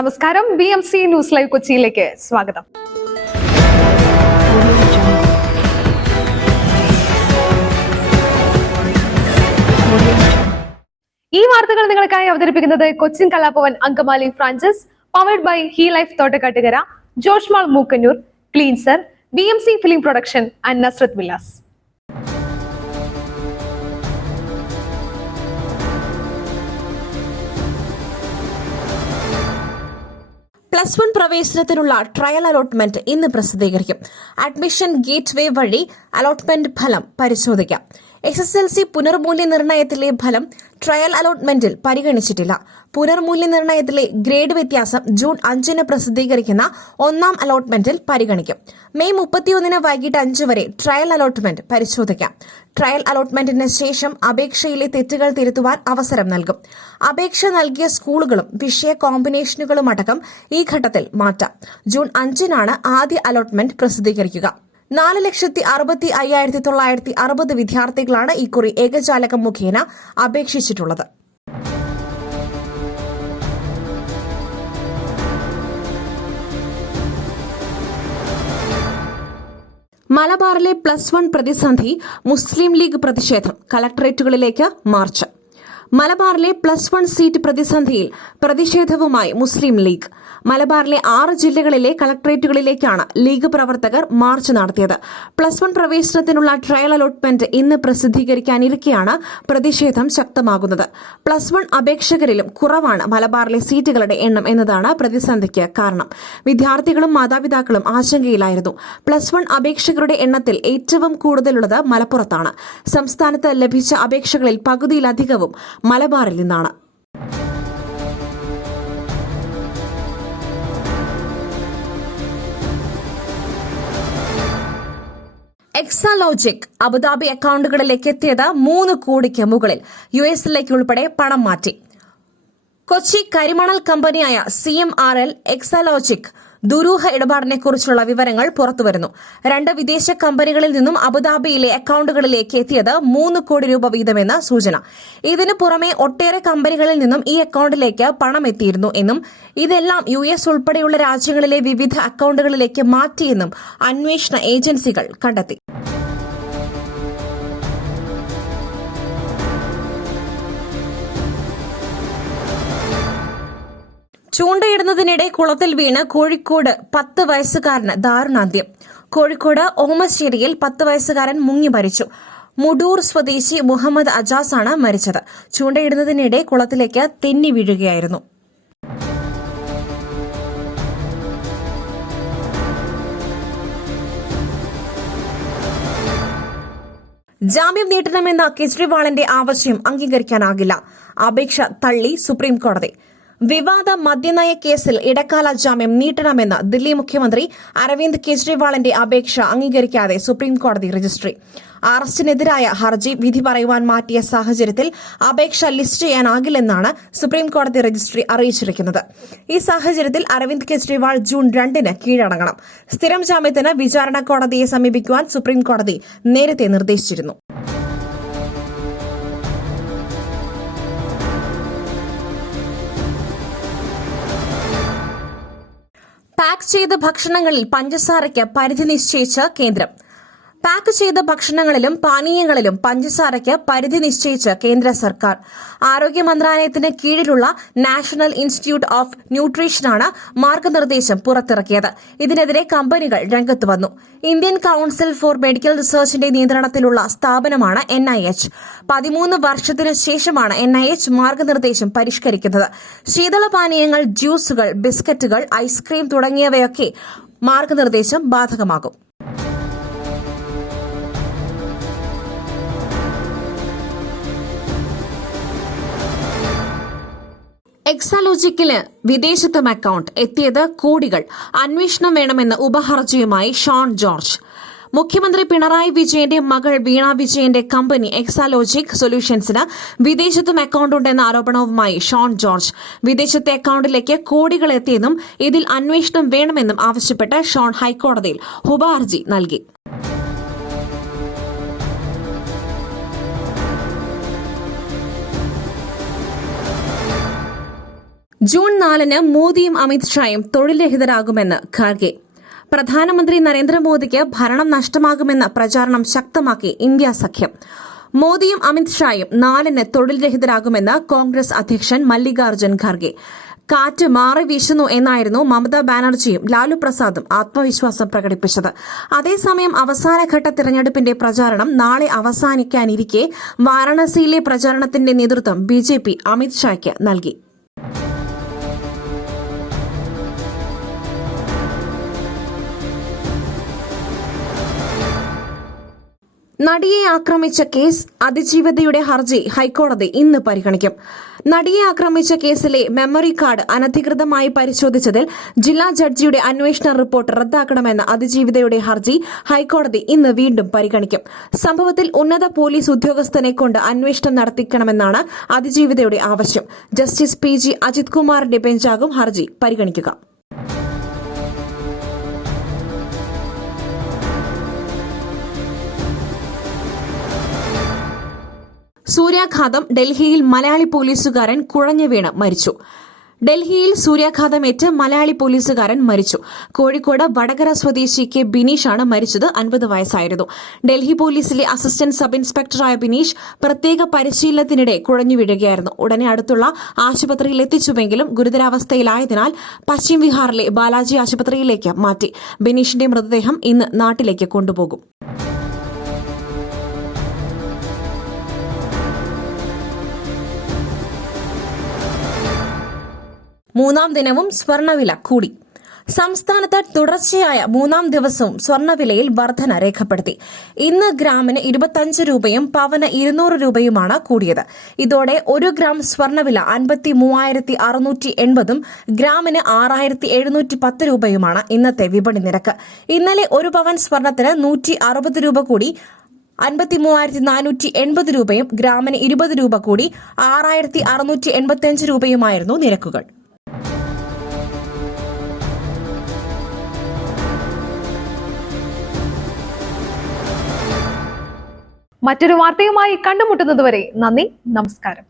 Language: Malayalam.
നമസ്കാരം. BMC ന്യൂസ് ലൈവ് കൊച്ചിയിലേക്ക് സ്വാഗതം. ഈ വാർത്തകൾ നിങ്ങൾക്കായി അവതരിപ്പിക്കുന്നത് Cochin Kalabhavan Angamaly franchise, powered by Hi Life Thottakattukara, Josh Mall Mookkannoor, cleanser, BMC film production and Nazareth villas. +1 പ്രവേശനത്തിനുള്ള ട്രയൽ അലോട്ട്മെന്റ് ഇന്ന് പ്രസിദ്ധീകരിക്കും. അഡ്മിഷൻ ഗേറ്റ്വേ വഴി അലോട്ട്മെന്റ് ഫലം പരിശോധിക്കാം. SSLC പുനർമൂല്യനിർണ്ണയത്തിലെ ഫലം ട്രയൽ അലോട്ട്മെന്റിൽ പരിഗണിച്ചിട്ടില്ല. പുനർമൂല്യനിർണ്ണയത്തിലെ ഗ്രേഡ് വ്യത്യാസം ജൂൺ 5 പ്രസിദ്ധീകരിക്കുന്ന ഒന്നാം അലോട്ട്മെന്റിൽ പരിഗണിക്കും. മെയ് 31 വൈകിട്ട് 5 വരെ ട്രയൽ അലോട്ട്മെന്റ് പരിശോധിക്കാം. ട്രയൽ അലോട്ട്മെന്റിന് ശേഷം അപേക്ഷയിലെ തെറ്റുകൾ തിരുത്തുവാൻ അവസരം നൽകും. അപേക്ഷ നൽകിയ സ്കൂളുകളും വിഷയ കോമ്പിനേഷനുകളുമടക്കം ഈ ഘട്ടത്തിൽ മാറ്റാം. ജൂൺ 5 ആദ്യ അലോട്ട്മെന്റ് പ്രസിദ്ധീകരിക്കുക. 4,65,960 വിദ്യാർത്ഥികളാണ് ഇക്കുറി ഏകജാലകം മുഖേന അപേക്ഷിച്ചിട്ടുള്ളത്. മലബാറിലെ +1 പ്രതിസന്ധി, മുസ്ലിം ലീഗ് പ്രതിഷേധം, കളക്ടറേറ്റുകളിലേക്ക് മാർച്ച്. മലബാറിലെ +1 സീറ്റ് പ്രതിസന്ധിയിൽ പ്രതിഷേധവുമായി മുസ്ലിം ലീഗ്. മലബാറിലെ 6 ജില്ലകളിലെ കളക്ടറേറ്റുകളിലേക്കാണ് ലീഗ് പ്രവർത്തകർ മാർച്ച് നടത്തിയത്. +1 പ്രവേശനത്തിനുള്ള ട്രയൽ അലോട്ട്മെന്റ് ഇന്ന് പ്രസിദ്ധീകരിക്കാനിരിക്കെയാണ് പ്രതിഷേധം ശക്തമാകുന്നത്. +1 അപേക്ഷകരിലും കുറവാണ് മലബാറിലെ സീറ്റുകളുടെ എണ്ണം എന്നതാണ് പ്രതിസന്ധിക്ക് കാരണം. വിദ്യാർത്ഥികളും മാതാപിതാക്കളും ആശങ്കയിലായിരുന്നു. +1 അപേക്ഷകരുടെ എണ്ണത്തിൽ ഏറ്റവും കൂടുതലുള്ളത് മലപ്പുറത്താണ്. സംസ്ഥാനത്ത് ലഭിച്ച അപേക്ഷകളിൽ പകുതിയിലധികവും മലബാറിൽ നിന്നാണ്. എക്സാലോജിക് അബുദാബി അക്കൌണ്ടുകളിലേക്ക് എത്തിയത് 3 കോടിക്ക് മുകളിൽ. US ഉൾപ്പെടെ പണം മാറ്റി. കൊച്ചി കരിമണൽ കമ്പനിയായ CMRL എക്സാലോജിക് ദുരൂഹ ഇടപാടിനെക്കുറിച്ചുള്ള വിവരങ്ങൾ പുറത്തുവരുന്നു. 2 വിദേശ കമ്പനികളിൽ നിന്നും അബുദാബിയിലെ അക്കൌണ്ടുകളിലേക്ക് എത്തിയത് 3 കോടി രൂപ വീതമെന്ന് സൂചന. ഇതിനു പുറമെ ഒട്ടേറെ കമ്പനികളിൽ നിന്നും ഈ അക്കൌണ്ടിലേക്ക് പണം എത്തിയിരുന്നു എന്നും ഇതെല്ലാം US ഉൾപ്പെടെയുള്ള രാജ്യങ്ങളിലെ വിവിധ അക്കൌണ്ടുകളിലേക്ക് മാറ്റിയെന്നും അന്വേഷണ ഏജൻസികൾ കണ്ടെത്തി. ചൂണ്ടയിടുന്നതിനിടെ കുളത്തിൽ വീണ് കോഴിക്കോട് 10 വയസ്സുകാരന് ദാരുണാന്ത്യം. കോഴിക്കോട് ഓമശ്ശേരിയിൽ 10 വയസ്സുകാരൻ മുങ്ങി മരിച്ചു. മുടൂർ സ്വദേശി മുഹമ്മദ് അജാസാണ് മരിച്ചത്. ചൂണ്ടയിടുന്നതിനിടെ കുളത്തിലേക്ക് തെന്നി വീഴുകയായിരുന്നു. ജാമ്യം നീട്ടണമെന്ന കേജ്രിവാളിന്റെ ആവശ്യം അംഗീകരിക്കാനാകില്ല. അപേക്ഷ തള്ളി സുപ്രീംകോടതി. വിവാദ മദ്യനയ കേസിൽ ഇടക്കാല ജാമ്യം നീട്ടണമെന്ന ദില്ലി മുഖ്യമന്ത്രി അരവിന്ദ് കെജ്രിവാളിന്റെ അപേക്ഷ അംഗീകരിക്കാതെ സുപ്രീംകോടതി രജിസ്ട്രി. അറസ്റ്റിനെതിരായ ഹർജി വിധി പറയുവാൻ മാറ്റിയ സാഹചര്യത്തിൽ അപേക്ഷ ലിസ്റ്റ് ചെയ്യാനാകില്ലെന്നാണ് സുപ്രീംകോടതി രജിസ്ട്രി അറിയിച്ചിരിക്കുന്നത്. ഈ സാഹചര്യത്തിൽ അരവിന്ദ് കെജ്രിവാൾ ജൂൺ 2 കീഴടങ്ങണം. സ്ഥിരം ജാമ്യത്തിന് വിചാരണ കോടതിയെ സമീപിക്കുവാൻ സുപ്രീംകോടതി നേരത്തെ നിർദ്ദേശിച്ചിരുന്നു. പാക്ക് ചെയ്ത ഭക്ഷണങ്ങളിൽ പഞ്ചസാരയ്ക്ക് പരിധി നിശ്ചയിച്ച് കേന്ദ്രം. പാക്ക് ചെയ്ത ഭക്ഷണങ്ങളിലും പാനീയങ്ങളിലും പഞ്ചസാരയ്ക്ക് പരിധി നിശ്ചയിച്ച് കേന്ദ്ര സർക്കാർ. ആരോഗ്യ മന്ത്രാലയത്തിന് കീഴിലുള്ള നാഷണൽ ഇൻസ്റ്റിറ്റ്യൂട്ട് ഓഫ് ന്യൂട്രീഷനാണ് മാർഗനിർദ്ദേശം പുറത്തിറക്കിയത്. ഇതിനെതിരെ കമ്പനികൾ രംഗത്ത് വന്നു. ഇന്ത്യൻ കൌൺസിൽ ഫോർ മെഡിക്കൽ റിസർച്ചിന്റെ നിയന്ത്രണത്തിലുള്ള സ്ഥാപനമാണ് NIH. 13 വർഷത്തിനു ശേഷമാണ് NIH മാർഗനിർദ്ദേശം പരിഷ്കരിക്കുന്നത്. ശീതളപാനീയങ്ങൾ, ജ്യൂസുകൾ, ബിസ്ക്കറ്റുകൾ, ഐസ്ക്രീം തുടങ്ങിയവയൊക്കെ മാർഗനിർദ്ദേശം ബാധകമാകും. എക്സാലോജിക്കിന് വിദേശത്തും അക്കൌണ്ട്, എത്തിയത് കോടികൾ. അന്വേഷണം വേണമെന്ന ഉപഹർജിയുമായി ഷോൺ ജോർജ്. മുഖ്യമന്ത്രി പിണറായി വിജയന്റെ മകൾ വീണ വിജയന്റെ കമ്പനി എക്സാലോജിക് സൊല്യൂഷൻസിന് വിദേശത്തും അക്കൌണ്ടുണ്ടെന്ന ആരോപണവുമായി ഷോൺ ജോർജ്. വിദേശത്തെ അക്കൌണ്ടിലേക്ക് കോടികൾ എത്തിയെന്നും ഇതിൽ അന്വേഷണം വേണമെന്നും ആവശ്യപ്പെട്ട് ഷോൺ ഹൈക്കോടതിയിൽ ഉപഹർജി നൽകി. ജൂൺ 4-ന് മോദിയും അമിത്ഷായും തൊഴിൽ രഹിതരാകുമെന്ന് ഖാർഗെ. പ്രധാനമന്ത്രി നരേന്ദ്രമോദിക്ക് ഭരണം നഷ്ടമാകുമെന്ന പ്രചാരണം ശക്തമാക്കി ഇന്ത്യ സഖ്യം. മോദിയും അമിത്ഷായും 4-ന് തൊഴിൽ രഹിതരാകുമെന്ന് കോൺഗ്രസ് അധ്യക്ഷൻ മല്ലികാർജ്ജുൻ ഖാർഗെ. കാറ്റ് മാറി വീശുന്നു എന്നായിരുന്നു മമതാ ബാനർജിയും ലാലു പ്രസാദും ആത്മവിശ്വാസം പ്രകടിപ്പിച്ചത്. അതേസമയം അവസാനഘട്ട തിരഞ്ഞെടുപ്പിന്റെ പ്രചാരണം നാളെ അവസാനിക്കാനിരിക്കെ വാരാണസിയിലെ പ്രചാരണത്തിന്റെ നേതൃത്വം ബിജെപി അമിത്ഷായ്ക്ക് നൽകി. നടിയെ ആക്രമിച്ച കേസ് അതിജീവിതയുടെ ഹർജി ഹൈക്കോടതി ഇന്ന് പരിഗണിക്കും. നടിയെ ആക്രമിച്ച കേസിലെ മെമ്മറി കാർഡ് അനധികൃതമായി പരിശോധിച്ചതിൽ ജില്ലാ ജഡ്ജിയുടെ അന്വേഷണ റിപ്പോർട്ട് റദ്ദാക്കണമെന്ന അതിജീവിതയുടെ ഹർജി ഹൈക്കോടതി ഇന്ന് വീണ്ടും പരിഗണിക്കും. സംഭവത്തിൽ ഉന്നത പോലീസ് ഉദ്യോഗസ്ഥനെ കൊണ്ട് അന്വേഷണം നടത്തിക്കണമെന്നാണ് അതിജീവിതയുടെ ആവശ്യം. ജസ്റ്റിസ് PG അജിത് കുമാറിന്റെ ബെഞ്ചാകും ഹർജി പരിഗണിക്കുക. സൂര്യാഘാതം. ഡൽഹിയിൽ മലയാളി പോലീസുകാരൻ കുഴഞ്ഞു വീണ് മരിച്ചു. ഡൽഹിയിൽ സൂര്യാഘാതമേറ്റ് മലയാളി പോലീസുകാരൻ മരിച്ചു. കോഴിക്കോട് വടകര സ്വദേശി കെ ബിനീഷാണ് മരിച്ചത്. 50 വയസ്സായിരുന്നു. ഡൽഹി പോലീസിലെ അസിസ്റ്റന്റ് സബ് ഇൻസ്പെക്ടറായ ബിനീഷ് പ്രത്യേക പരിശീലനത്തിനിടെ കുഴഞ്ഞു വീഴുകയായിരുന്നു. ഉടനെ അടുത്തുള്ള ആശുപത്രിയിൽ എത്തിച്ചുവെങ്കിലും ഗുരുതരാവസ്ഥയിലായതിനാൽ പശ്ചിം ബിഹാറിലെ ബാലാജി ആശുപത്രിയിലേക്ക് മാറ്റി. ബിനീഷിന്റെ മൃതദേഹം ഇന്ന് നാട്ടിലേക്ക് കൊണ്ടുപോകും. മൂന്നാം ദിനവും സ്വർണ്ണവില കൂടി. സംസ്ഥാനത്ത് തുടർച്ചയായ 3-ാം ദിവസവും സ്വർണ്ണവിലയിൽ വർധന രേഖപ്പെടുത്തി. ഇന്ന് ഗ്രാമിന് 25 രൂപയും പവന് 200 രൂപയുമാണ് കൂടിയത്. ഇതോടെ 1 ഗ്രാം സ്വർണ്ണവില 53,680 ഗ്രാമിന് 6,710 രൂപയുമാണ് ഇന്നത്തെ വിപണി നിരക്ക്. ഇന്നലെ 1 പവൻ സ്വർണ്ണത്തിന് 160 രൂപ കൂടി 53,480 രൂപയും ഗ്രാമിന് 20 രൂപ കൂടി 6,685 രൂപയുമായിരുന്നു നിരക്കുകൾ. മറ്റൊരു വാർത്തയുമായി കണ്ടുമുട്ടുന്നതുവരെ നന്ദി, നമസ്കാരം.